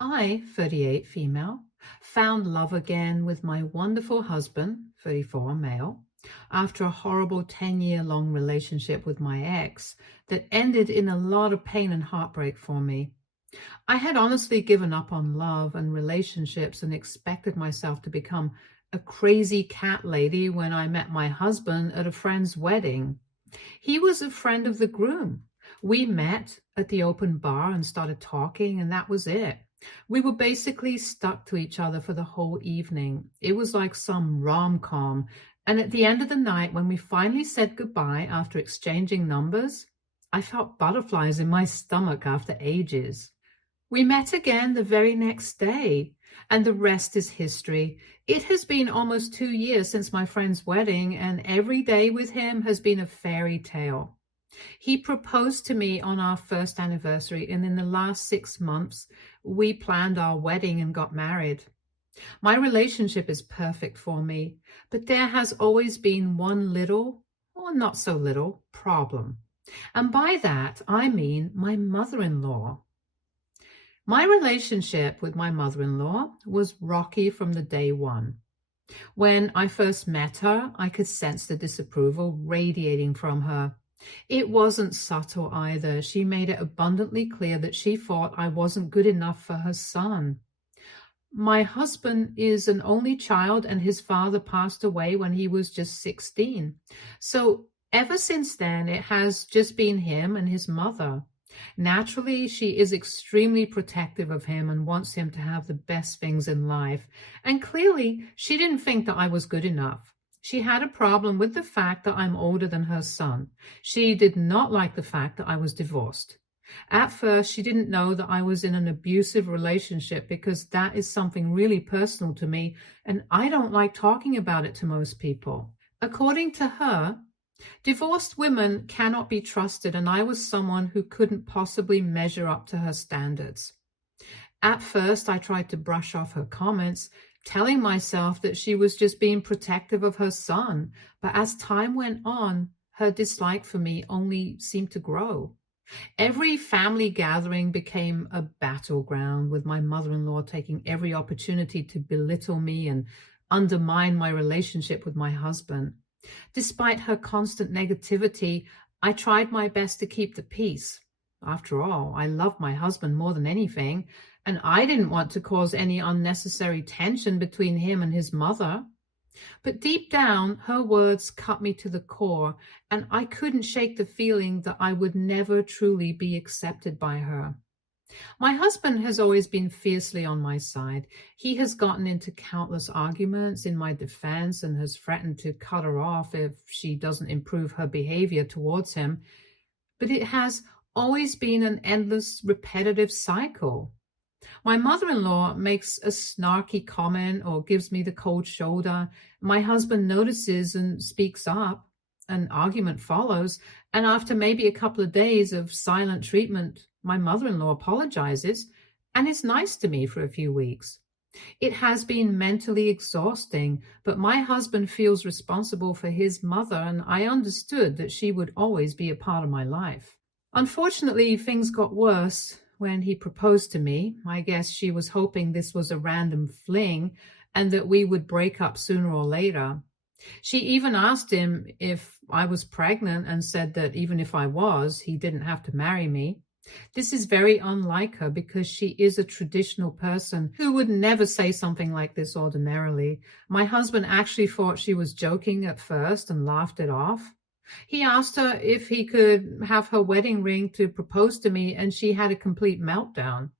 I, 38 female, found love again with my wonderful husband, 34 male, after a horrible 10-year-long relationship with my ex that ended in a lot of pain and heartbreak for me. I had honestly given up on love and relationships and expected myself to become a crazy cat lady when I met my husband at a friend's wedding. He was a friend of the groom. We met at the open bar and started talking, and that was it. We were basically stuck to each other for the whole evening. It was like some rom-com. And at the end of the night, when we finally said goodbye after exchanging numbers, I felt butterflies in my stomach after ages. We met again the very next day, and the rest is history. It has been almost 2 years since my friend's wedding, and every day with him has been a fairy tale. He proposed to me on our first anniversary, and in the last 6 months, we planned our wedding and got married. My relationship is perfect for me, but there has always been one little, or not so little, problem. And by that, I mean my mother-in-law. My relationship with my mother-in-law was rocky from the day one. When I first met her, I could sense the disapproval radiating from her. It wasn't subtle either. She made it abundantly clear that she thought I wasn't good enough for her son. My husband is an only child, and his father passed away when he was just 16. So ever since then, it has just been him and his mother. Naturally, she is extremely protective of him and wants him to have the best things in life. And clearly, she didn't think that I was good enough. She had a problem with the fact that I'm older than her son. She did not like the fact that I was divorced. At first, she didn't know that I was in an abusive relationship because that is something really personal to me, and I don't like talking about it to most people. According to her, divorced women cannot be trusted, and I was someone who couldn't possibly measure up to her standards. At first, I tried to brush off her comments, telling myself that she was just being protective of her son. But as time went on, her dislike for me only seemed to grow. Every family gathering became a battleground, with my mother-in-law taking every opportunity to belittle me and undermine my relationship with my husband. Despite her constant negativity, I tried my best to keep the peace. After all, I loved my husband more than anything, and I didn't want to cause any unnecessary tension between him and his mother. But deep down, her words cut me to the core, and I couldn't shake the feeling that I would never truly be accepted by her. My husband has always been fiercely on my side. He has gotten into countless arguments in my defense and has threatened to cut her off if she doesn't improve her behavior towards him. But it has always been an endless, repetitive cycle. My mother-in-law makes a snarky comment or gives me the cold shoulder. My husband notices and speaks up. An argument follows, and after maybe a couple of days of silent treatment, my mother-in-law apologizes and is nice to me for a few weeks. It has been mentally exhausting, but my husband feels responsible for his mother, and I understood that she would always be a part of my life. Unfortunately, things got worse when he proposed to me. I guess she was hoping this was a random fling and that we would break up sooner or later. She even asked him if I was pregnant and said that even if I was, he didn't have to marry me. This is very unlike her because she is a traditional person who would never say something like this ordinarily. My husband actually thought she was joking at first and laughed it off. He asked her if he could have her wedding ring to propose to me, and she had a complete meltdown.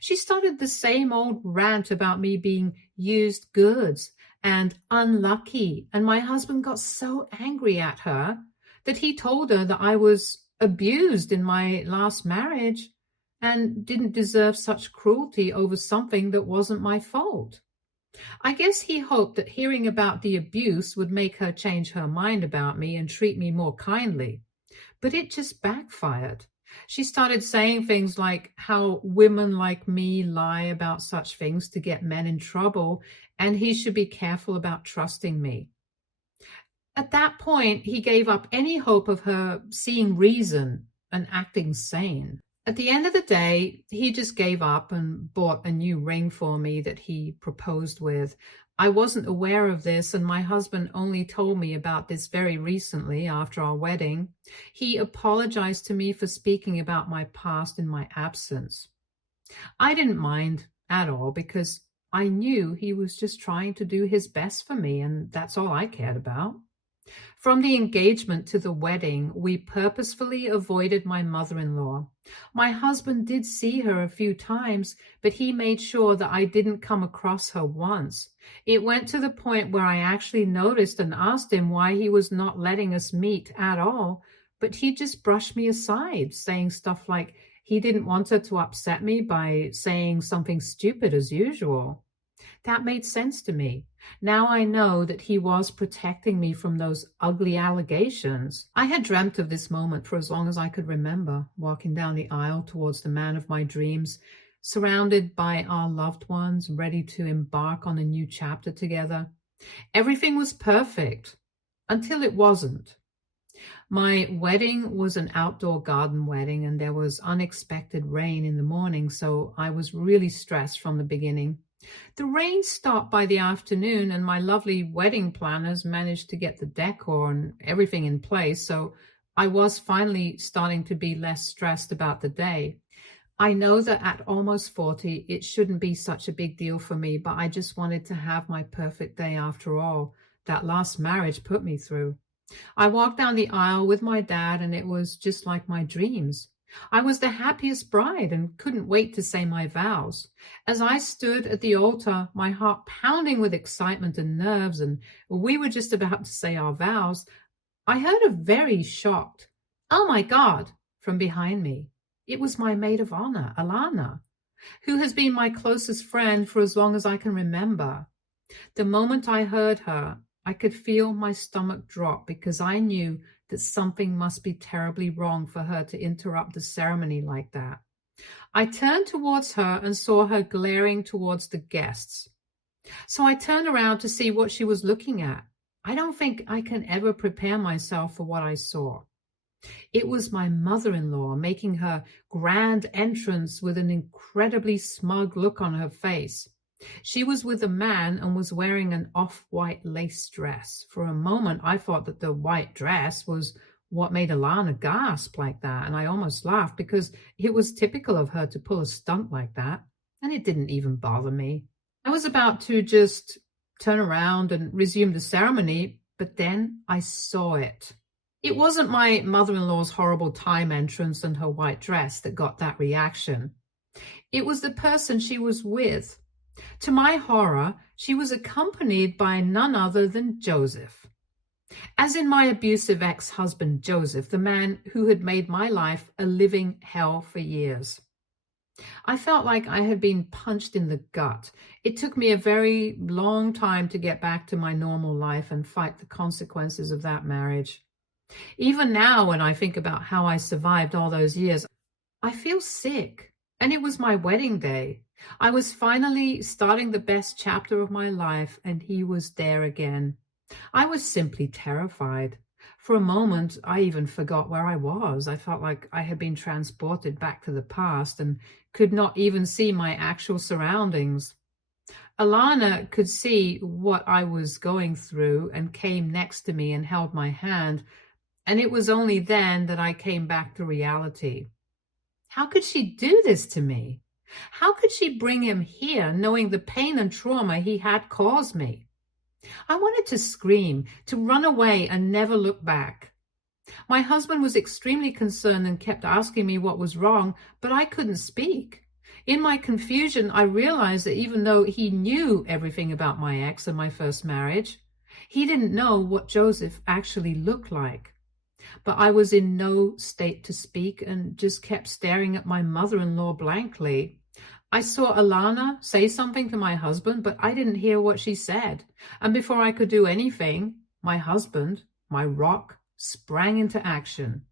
She started the same old rant about me being used goods and unlucky, and my husband got so angry at her that he told her that I was abused in my last marriage and didn't deserve such cruelty over something that wasn't my fault. I guess he hoped that hearing about the abuse would make her change her mind about me and treat me more kindly. But it just backfired. She started saying things like how women like me lie about such things to get men in trouble, and he should be careful about trusting me. At that point, he gave up any hope of her seeing reason and acting sane. At the end of the day, he just gave up and bought a new ring for me that he proposed with. I wasn't aware of this, and my husband only told me about this very recently after our wedding. He apologized to me for speaking about my past in my absence. I didn't mind at all because I knew he was just trying to do his best for me, and that's all I cared about. From the engagement to the wedding, we purposefully avoided my mother-in-law. My husband did see her a few times, but he made sure that I didn't come across her once. It went to the point where I actually noticed and asked him why he was not letting us meet at all, but he just brushed me aside, saying stuff like he didn't want her to upset me by saying something stupid as usual. That made sense to me. Now I know that he was protecting me from those ugly allegations. I had dreamt of this moment for as long as I could remember, walking down the aisle towards the man of my dreams, surrounded by our loved ones, ready to embark on a new chapter together. Everything was perfect until it wasn't. My wedding was an outdoor garden wedding, and there was unexpected rain in the morning, so I was really stressed from the beginning. The rain stopped by the afternoon, and my lovely wedding planners managed to get the decor and everything in place, so I was finally starting to be less stressed about the day. I know that at almost 40, it shouldn't be such a big deal for me, but I just wanted to have my perfect day after all that last marriage put me through. I walked down the aisle with my dad, and it was just like my dreams. I was the happiest bride and couldn't wait to say my vows. As I stood at the altar, my heart pounding with excitement and nerves, and we were just about to say our vows, I heard a very shocked, "Oh my God," from behind me. It was my maid of honor, Alana, who has been my closest friend for as long as I can remember. The moment I heard her, I could feel my stomach drop because I knew that something must be terribly wrong for her to interrupt the ceremony like that. I turned towards her and saw her glaring towards the guests. So I turned around to see what she was looking at. I don't think I can ever prepare myself for what I saw. It was my mother-in-law making her grand entrance with an incredibly smug look on her face. She was with a man and was wearing an off-white lace dress. For a moment, I thought that the white dress was what made Alana gasp like that, and I almost laughed because it was typical of her to pull a stunt like that, and it didn't even bother me. I was about to just turn around and resume the ceremony, but then I saw it. It wasn't my mother-in-law's horrible time entrance and her white dress that got that reaction. It was the person she was with. To my horror, she was accompanied by none other than Joseph. As in my abusive ex-husband Joseph, the man who had made my life a living hell for years. I felt like I had been punched in the gut. It took me a very long time to get back to my normal life and fight the consequences of that marriage. Even now, when I think about how I survived all those years, I feel sick. And it was my wedding day. I was finally starting the best chapter of my life, and he was there again. I was simply terrified. For a moment, I even forgot where I was. I felt like I had been transported back to the past and could not even see my actual surroundings. Alana could see what I was going through and came next to me and held my hand, and it was only then that I came back to reality. How could she do this to me? How could she bring him here, knowing the pain and trauma he had caused me? I wanted to scream, to run away and never look back. My husband was extremely concerned and kept asking me what was wrong, but I couldn't speak. In my confusion, I realized that even though he knew everything about my ex and my first marriage, he didn't know what Joseph actually looked like. But I was in no state to speak and just kept staring at my mother-in-law blankly. I saw Alana say something to my husband, but I didn't hear what she said. And before I could do anything, my husband, my rock, sprang into action.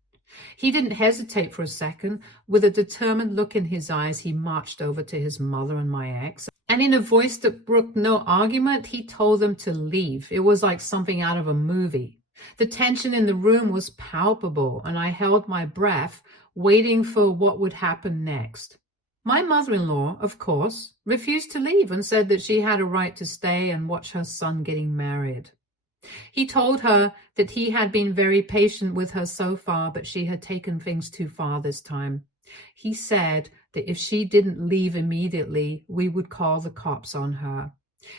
He didn't hesitate for a second. With a determined look in his eyes, he marched over to his mother and my ex. And in a voice that brooked no argument, he told them to leave. It was like something out of a movie. The tension in the room was palpable, and I held my breath, waiting for what would happen next. My mother-in-law, of course, refused to leave and said that she had a right to stay and watch her son getting married. He told her that he had been very patient with her so far, but she had taken things too far this time. He said that if she didn't leave immediately, we would call the cops on her.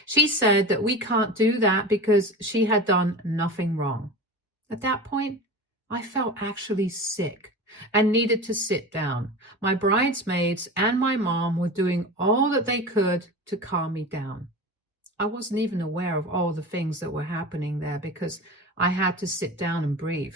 She said that we can't do that because she had done nothing wrong. At that point, I felt actually sick and needed to sit down. My bridesmaids and my mom were doing all that they could to calm me down. I wasn't even aware of all the things that were happening there because I had to sit down and breathe.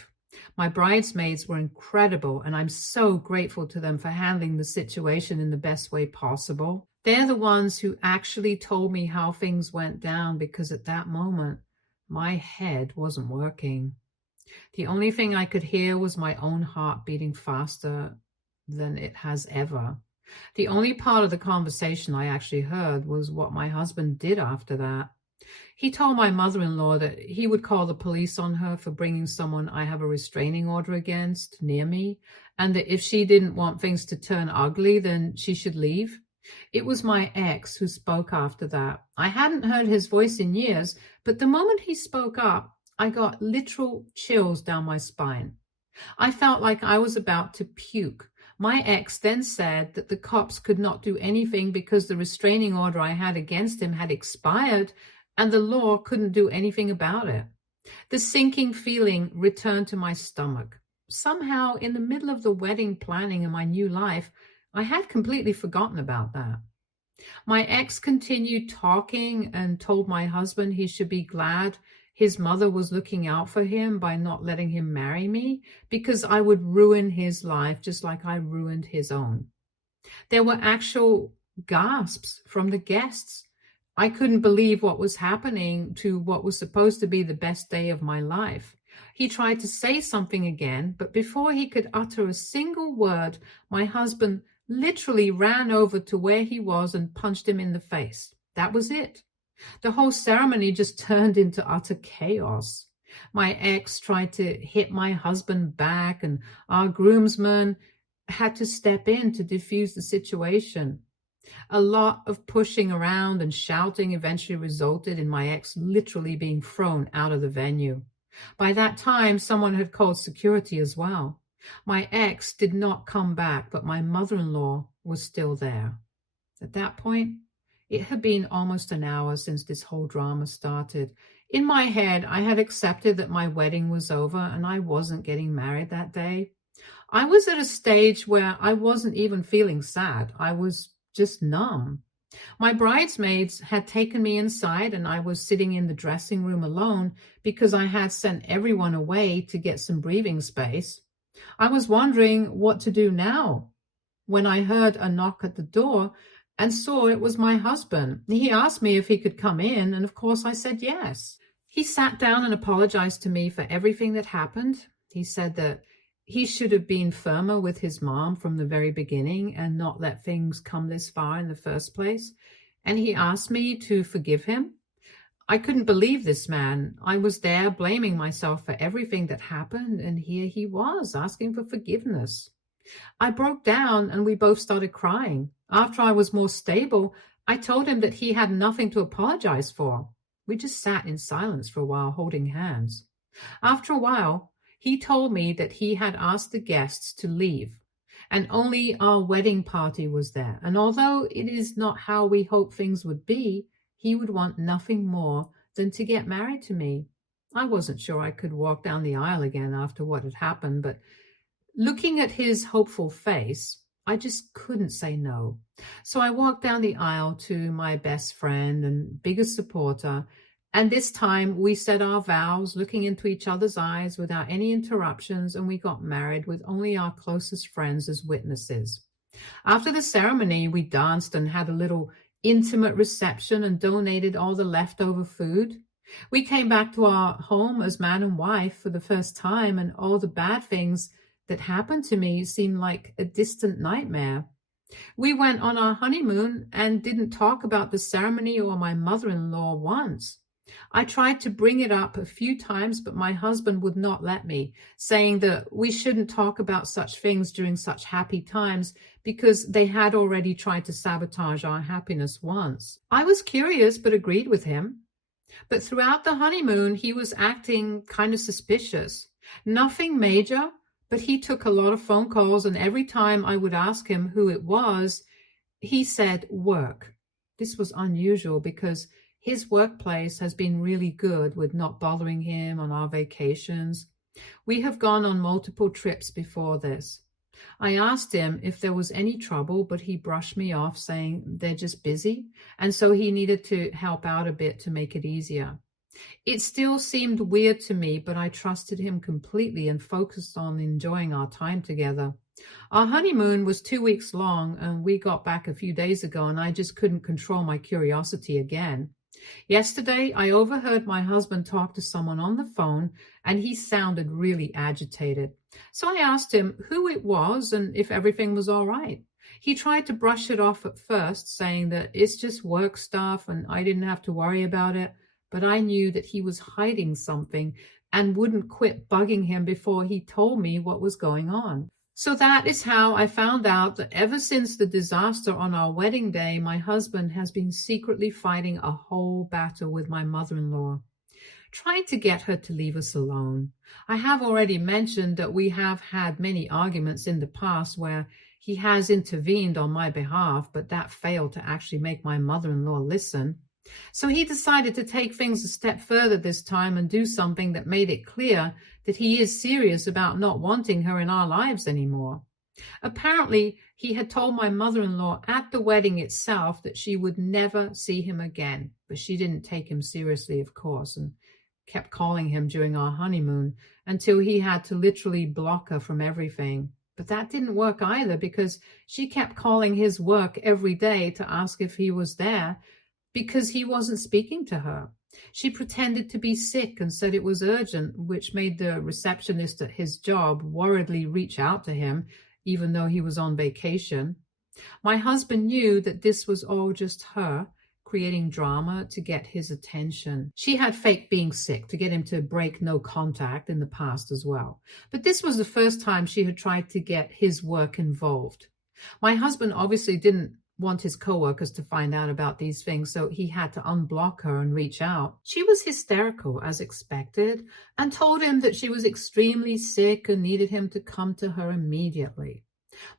My bridesmaids were incredible, and I'm so grateful to them for handling the situation in the best way possible. They're the ones who actually told me how things went down because at that moment, my head wasn't working. The only thing I could hear was my own heart beating faster than it has ever. The only part of the conversation I actually heard was what my husband did after that. He told my mother-in-law that he would call the police on her for bringing someone I have a restraining order against near me, and that if she didn't want things to turn ugly, then she should leave. It was my ex who spoke after that. I hadn't heard his voice in years, but the moment he spoke up, I got literal chills down my spine. I felt like I was about to puke. My ex then said that the cops could not do anything because the restraining order I had against him had expired and the law couldn't do anything about it. The sinking feeling returned to my stomach. Somehow, in the middle of the wedding planning and my new life, I had completely forgotten about that. My ex continued talking and told my husband he should be glad his mother was looking out for him by not letting him marry me because I would ruin his life just like I ruined his own. There were actual gasps from the guests. I couldn't believe what was happening to what was supposed to be the best day of my life. He tried to say something again, but before he could utter a single word, my husband literally ran over to where he was and punched him in the face. That was it. The whole ceremony just turned into utter chaos. My ex tried to hit my husband back, and our groomsmen had to step in to defuse the situation. A lot of pushing around and shouting eventually resulted in my ex literally being thrown out of the venue. By that time, someone had called security as well. My ex did not come back, but my mother-in-law was still there. At that point, it had been almost an hour since this whole drama started. In my head, I had accepted that my wedding was over and I wasn't getting married that day. I was at a stage where I wasn't even feeling sad. I was just numb. My bridesmaids had taken me inside and I was sitting in the dressing room alone because I had sent everyone away to get some breathing space. I was wondering what to do now when I heard a knock at the door and saw it was my husband. He asked me if he could come in, and of course I said yes. He sat down and apologized to me for everything that happened. He said that he should have been firmer with his mom from the very beginning and not let things come this far in the first place. And he asked me to forgive him. I couldn't believe this man. I was there blaming myself for everything that happened, and here he was asking for forgiveness. I broke down and we both started crying. After I was more stable, I told him that he had nothing to apologize for. We just sat in silence for a while, holding hands. After a while, he told me that he had asked the guests to leave, and only our wedding party was there. And although it is not how we hoped things would be, he would want nothing more than to get married to me. I wasn't sure I could walk down the aisle again after what had happened, but looking at his hopeful face, I just couldn't say no. So I walked down the aisle to my best friend and biggest supporter, and this time we said our vows, looking into each other's eyes without any interruptions, and we got married with only our closest friends as witnesses. After the ceremony, we danced and had a little intimate reception and donated all the leftover food. We came back to our home as man and wife for the first time, and all the bad things that happened to me seemed like a distant nightmare. We went on our honeymoon and didn't talk about the ceremony or my mother-in-law once. I tried to bring it up a few times, but my husband would not let me, saying that we shouldn't talk about such things during such happy times because they had already tried to sabotage our happiness once. I was curious, but agreed with him. But throughout the honeymoon, he was acting kind of suspicious. Nothing major, but he took a lot of phone calls, and every time I would ask him who it was, he said work. This was unusual because his workplace has been really good with not bothering him on our vacations. We have gone on multiple trips before this. I asked him if there was any trouble, but he brushed me off, saying they're just busy, and so he needed to help out a bit to make it easier. It still seemed weird to me, but I trusted him completely and focused on enjoying our time together. Our honeymoon was 2 weeks long, and we got back a few days ago, and I just couldn't control my curiosity again. Yesterday, I overheard my husband talk to someone on the phone, and he sounded really agitated. So I asked him who it was and if everything was all right. He tried to brush it off at first, saying that it's just work stuff and I didn't have to worry about it, but I knew that he was hiding something and wouldn't quit bugging him before he told me what was going on. So that is how I found out that ever since the disaster on our wedding day, my husband has been secretly fighting a whole battle with my mother-in-law, trying to get her to leave us alone. I have already mentioned that we have had many arguments in the past where he has intervened on my behalf, but that failed to actually make my mother-in-law listen. So he decided to take things a step further this time and do something that made it clear that he is serious about not wanting her in our lives anymore. Apparently, he had told my mother-in-law at the wedding itself that she would never see him again, but she didn't take him seriously, of course, and kept calling him during our honeymoon until he had to literally block her from everything. But that didn't work either because she kept calling his work every day to ask if he was there because he wasn't speaking to her. She pretended to be sick and said it was urgent, which made the receptionist at his job worriedly reach out to him, even though he was on vacation. My husband knew that this was all just her creating drama to get his attention. She had faked being sick to get him to break no contact in the past as well. But this was the first time she had tried to get his work involved. My husband obviously didn't want his coworkers to find out about these things, so he had to unblock her and reach out. She was hysterical, as expected, and told him that she was extremely sick and needed him to come to her immediately.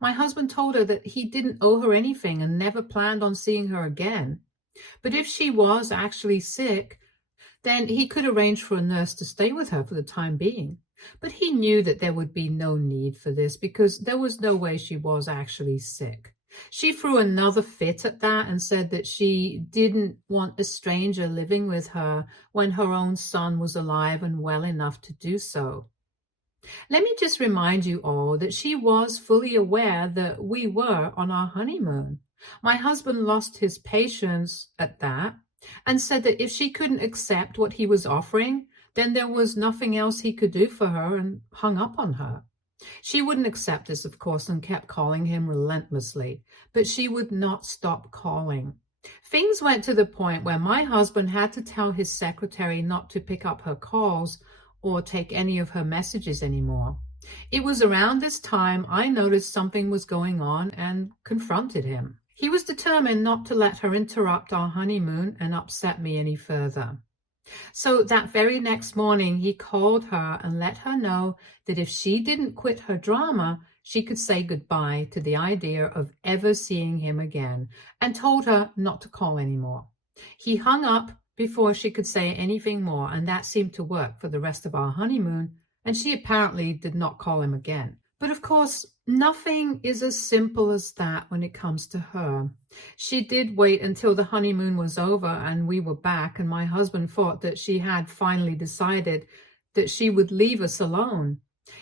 My husband told her that he didn't owe her anything and never planned on seeing her again. But if she was actually sick, then he could arrange for a nurse to stay with her for the time being. But he knew that there would be no need for this because there was no way she was actually sick. She threw another fit at that and said that she didn't want a stranger living with her when her own son was alive and well enough to do so. Let me just remind you all that she was fully aware that we were on our honeymoon. My husband lost his patience at that and said that if she couldn't accept what he was offering, then there was nothing else he could do for her and hung up on her. She wouldn't accept this, of course, and kept calling him relentlessly, but she would not stop calling. Things went to the point where my husband had to tell his secretary not to pick up her calls or take any of her messages anymore. It was around this time I noticed something was going on and confronted him. He was determined not to let her interrupt our honeymoon and upset me any further. So that very next morning, he called her and let her know that if she didn't quit her drama, she could say goodbye to the idea of ever seeing him again, and told her not to call anymore. He hung up before she could say anything more, and that seemed to work for the rest of our honeymoon, and she apparently did not call him again. But of course, nothing is as simple as that when it comes to her. She did wait until the honeymoon was over and we were back, and my husband thought that she had finally decided that she would leave us alone.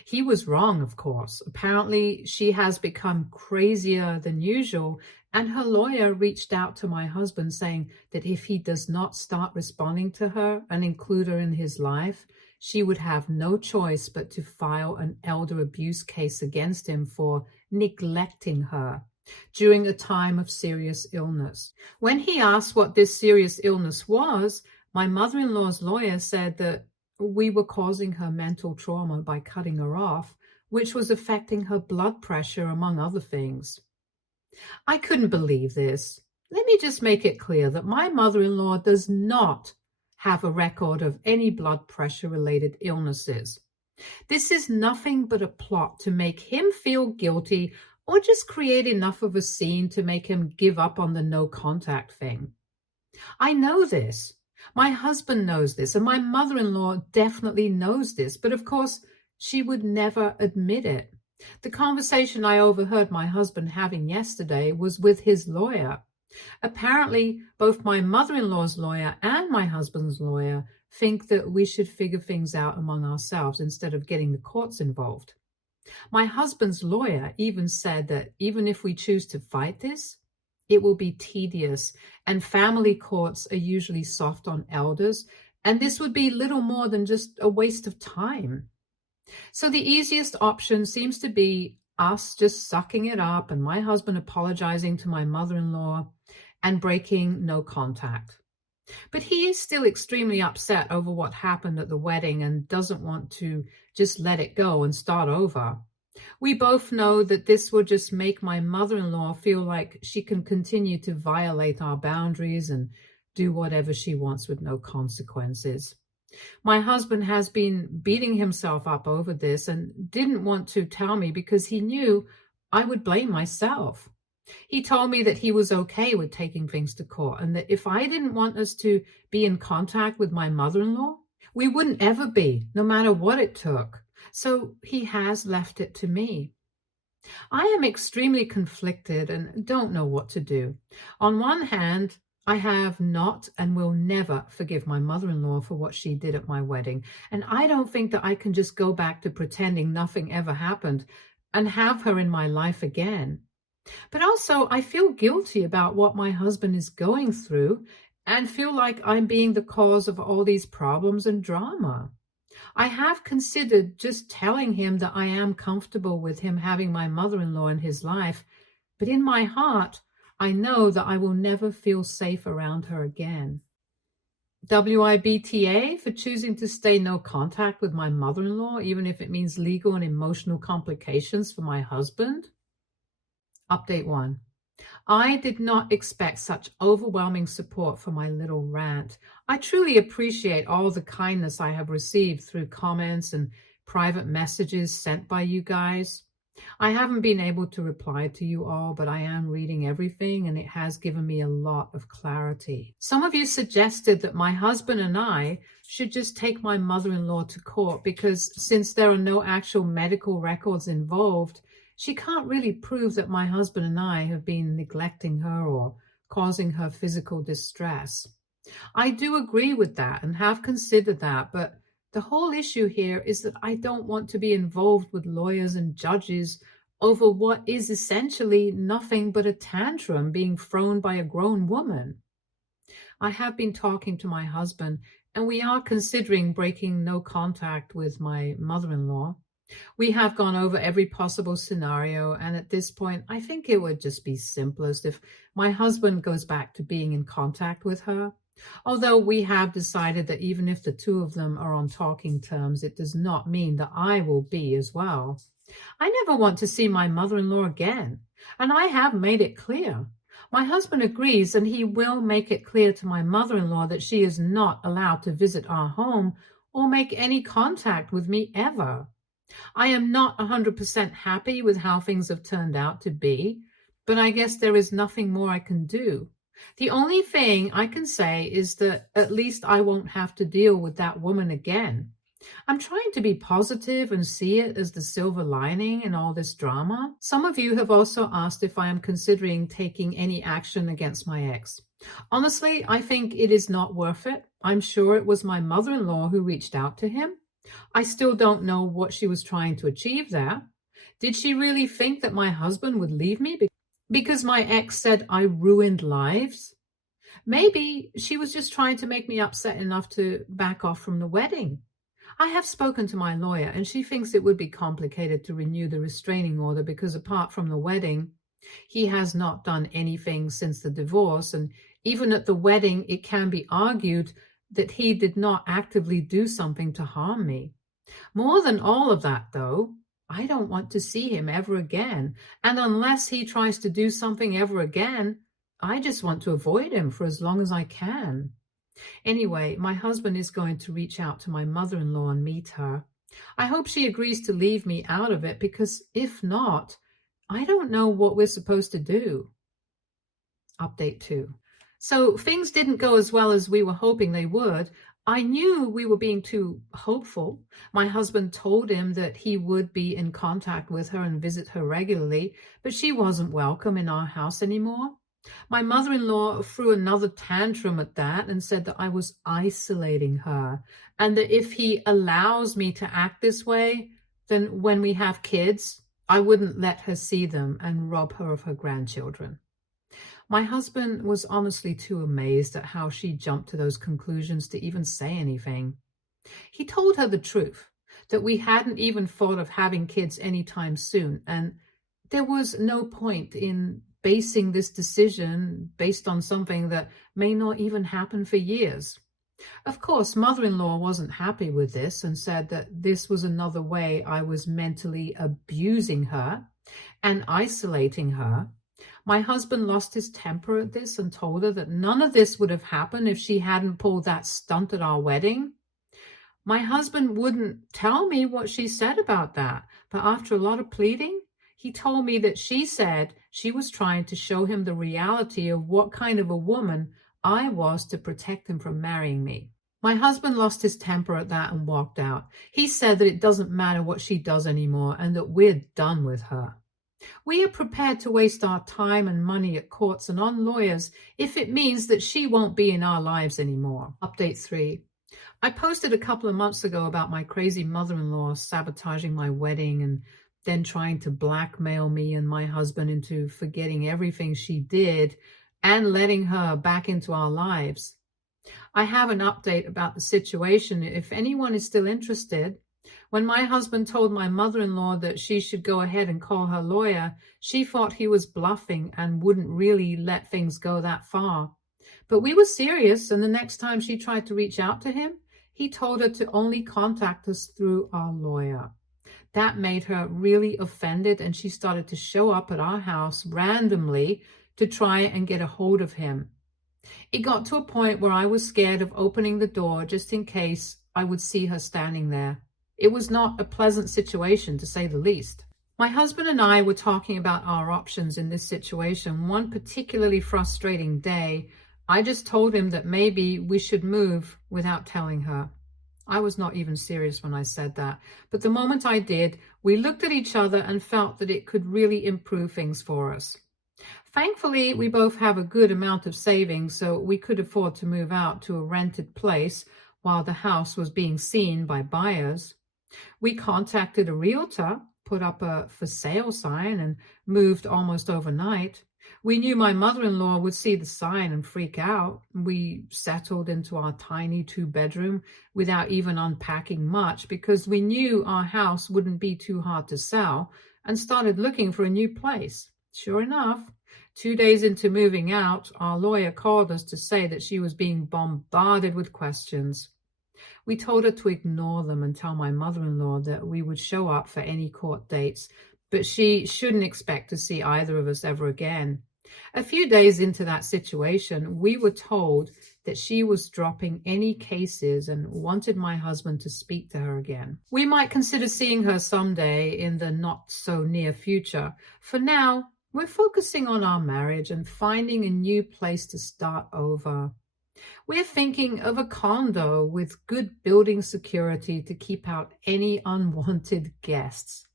He was wrong, of course. Apparently, she has become crazier than usual, and her lawyer reached out to my husband saying that if he does not start responding to her and include her in his life, she would have no choice but to file an elder abuse case against him for neglecting her during a time of serious illness. When he asked what this serious illness was, My mother-in-law's lawyer said that we were causing her mental trauma by cutting her off, which was affecting her blood pressure, among other things. I couldn't believe this. Let me just make it clear that my mother-in-law does not have a record of any blood pressure-related illnesses. This is nothing but a plot to make him feel guilty or just create enough of a scene to make him give up on the no contact thing. I know this. My husband knows this, and my mother-in-law definitely knows this, but of course, she would never admit it. The conversation I overheard my husband having yesterday was with his lawyer. Apparently, both my mother-in-law's lawyer and my husband's lawyer think that we should figure things out among ourselves instead of getting the courts involved. My husband's lawyer even said that even if we choose to fight this, it will be tedious, and family courts are usually soft on elders, and this would be little more than just a waste of time. So the easiest option seems to be us just sucking it up and my husband apologizing to my mother-in-law and breaking no contact. But he is still extremely upset over what happened at the wedding and doesn't want to just let it go and start over. We both know that this will just make my mother-in-law feel like she can continue to violate our boundaries and do whatever she wants with no consequences. My husband has been beating himself up over this and didn't want to tell me because he knew I would blame myself. He told me that he was okay with taking things to court and that if I didn't want us to be in contact with my mother-in-law, we wouldn't ever be, no matter what it took. So he has left it to me. I am extremely conflicted and don't know what to do. On one hand, I have not and will never forgive my mother-in-law for what she did at my wedding, and I don't think that I can just go back to pretending nothing ever happened and have her in my life again. But also, I feel guilty about what my husband is going through and feel like I'm being the cause of all these problems and drama. I have considered just telling him that I am comfortable with him having my mother-in-law in his life, but in my heart, I know that I will never feel safe around her again. WIBTA for choosing to stay no contact with my mother-in-law, even if it means legal and emotional complications for my husband. Update 1. I did not expect such overwhelming support for my little rant. I truly appreciate all the kindness I have received through comments and private messages sent by you guys. I haven't been able to reply to you all, but I am reading everything and it has given me a lot of clarity. Some of you suggested that my husband and I should just take my mother-in-law to court because since there are no actual medical records involved, she can't really prove that my husband and I have been neglecting her or causing her physical distress. I do agree with that and have considered that, but the whole issue here is that I don't want to be involved with lawyers and judges over what is essentially nothing but a tantrum being thrown by a grown woman. I have been talking to my husband, and we are considering breaking no contact with my mother-in-law. We have gone over every possible scenario, and at this point, I think it would just be simplest if my husband goes back to being in contact with her. Although we have decided that even if the two of them are on talking terms, it does not mean that I will be as well. I never want to see my mother-in-law again, and I have made it clear. My husband agrees, and he will make it clear to my mother-in-law that she is not allowed to visit our home or make any contact with me ever. I am not 100% happy with how things have turned out to be, but I guess there is nothing more I can do. The only thing I can say is that at least I won't have to deal with that woman again. I'm trying to be positive and see it as the silver lining in all this drama. Some of you have also asked if I am considering taking any action against my ex. Honestly, I think it is not worth it. I'm sure it was my mother-in-law who reached out to him. I still don't know what she was trying to achieve there. Did she really think that my husband would leave me because my ex said I ruined lives? Maybe she was just trying to make me upset enough to back off from the wedding. I have spoken to my lawyer, and she thinks it would be complicated to renew the restraining order because apart from the wedding, he has not done anything since the divorce, and even at the wedding, it can be argued that he did not actively do something to harm me. More than all of that, though, I don't want to see him ever again. And unless he tries to do something ever again, I just want to avoid him for as long as I can. Anyway, my husband is going to reach out to my mother-in-law and meet her. I hope she agrees to leave me out of it, because if not, I don't know what we're supposed to do. Update 2. So things didn't go as well as we were hoping they would. I knew we were being too hopeful. My husband told him that he would be in contact with her and visit her regularly, but she wasn't welcome in our house anymore. My mother-in-law threw another tantrum at that and said that I was isolating her, and that if he allows me to act this way, then when we have kids, I wouldn't let her see them and rob her of her grandchildren. My husband was honestly too amazed at how she jumped to those conclusions to even say anything. He told her the truth, that we hadn't even thought of having kids anytime soon, and there was no point in basing this decision based on something that may not even happen for years. Of course, mother-in-law wasn't happy with this and said that this was another way I was mentally abusing her and isolating her. My husband lost his temper at this and told her that none of this would have happened if she hadn't pulled that stunt at our wedding. My husband wouldn't tell me what she said about that, but after a lot of pleading, he told me that she said she was trying to show him the reality of what kind of a woman I was to protect him from marrying me. My husband lost his temper at that and walked out. He said that it doesn't matter what she does anymore and that we're done with her. We are prepared to waste our time and money at courts and on lawyers if it means that she won't be in our lives anymore. Update 3. I posted a couple of months ago about my crazy mother-in-law sabotaging my wedding and then trying to blackmail me and my husband into forgetting everything she did and letting her back into our lives. I have an update about the situation if anyone is still interested. When my husband told my mother-in-law that she should go ahead and call her lawyer, she thought he was bluffing and wouldn't really let things go that far. But we were serious, and the next time she tried to reach out to him, he told her to only contact us through our lawyer. That made her really offended, and she started to show up at our house randomly to try and get a hold of him. It got to a point where I was scared of opening the door just in case I would see her standing there. It was not a pleasant situation, to say the least. My husband and I were talking about our options in this situation. One particularly frustrating day, I just told him that maybe we should move without telling her. I was not even serious when I said that, but the moment I did, we looked at each other and felt that it could really improve things for us. Thankfully, we both have a good amount of savings, so we could afford to move out to a rented place while the house was being seen by buyers. We contacted a realtor, put up a for sale sign, and moved almost overnight. We knew my mother-in-law would see the sign and freak out. We settled into our tiny 2-bedroom without even unpacking much because we knew our house wouldn't be too hard to sell, and started looking for a new place. Sure enough, 2 days into moving out, our lawyer called us to say that she was being bombarded with questions. We told her to ignore them and tell my mother-in-law that we would show up for any court dates, but she shouldn't expect to see either of us ever again. A few days into that situation, we were told that she was dropping any cases and wanted my husband to speak to her again. We might consider seeing her someday in the not-so-near future. For now, we're focusing on our marriage and finding a new place to start over. We're thinking of a condo with good building security to keep out any unwanted guests.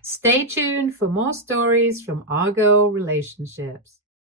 Stay tuned for more stories from our girl relationships.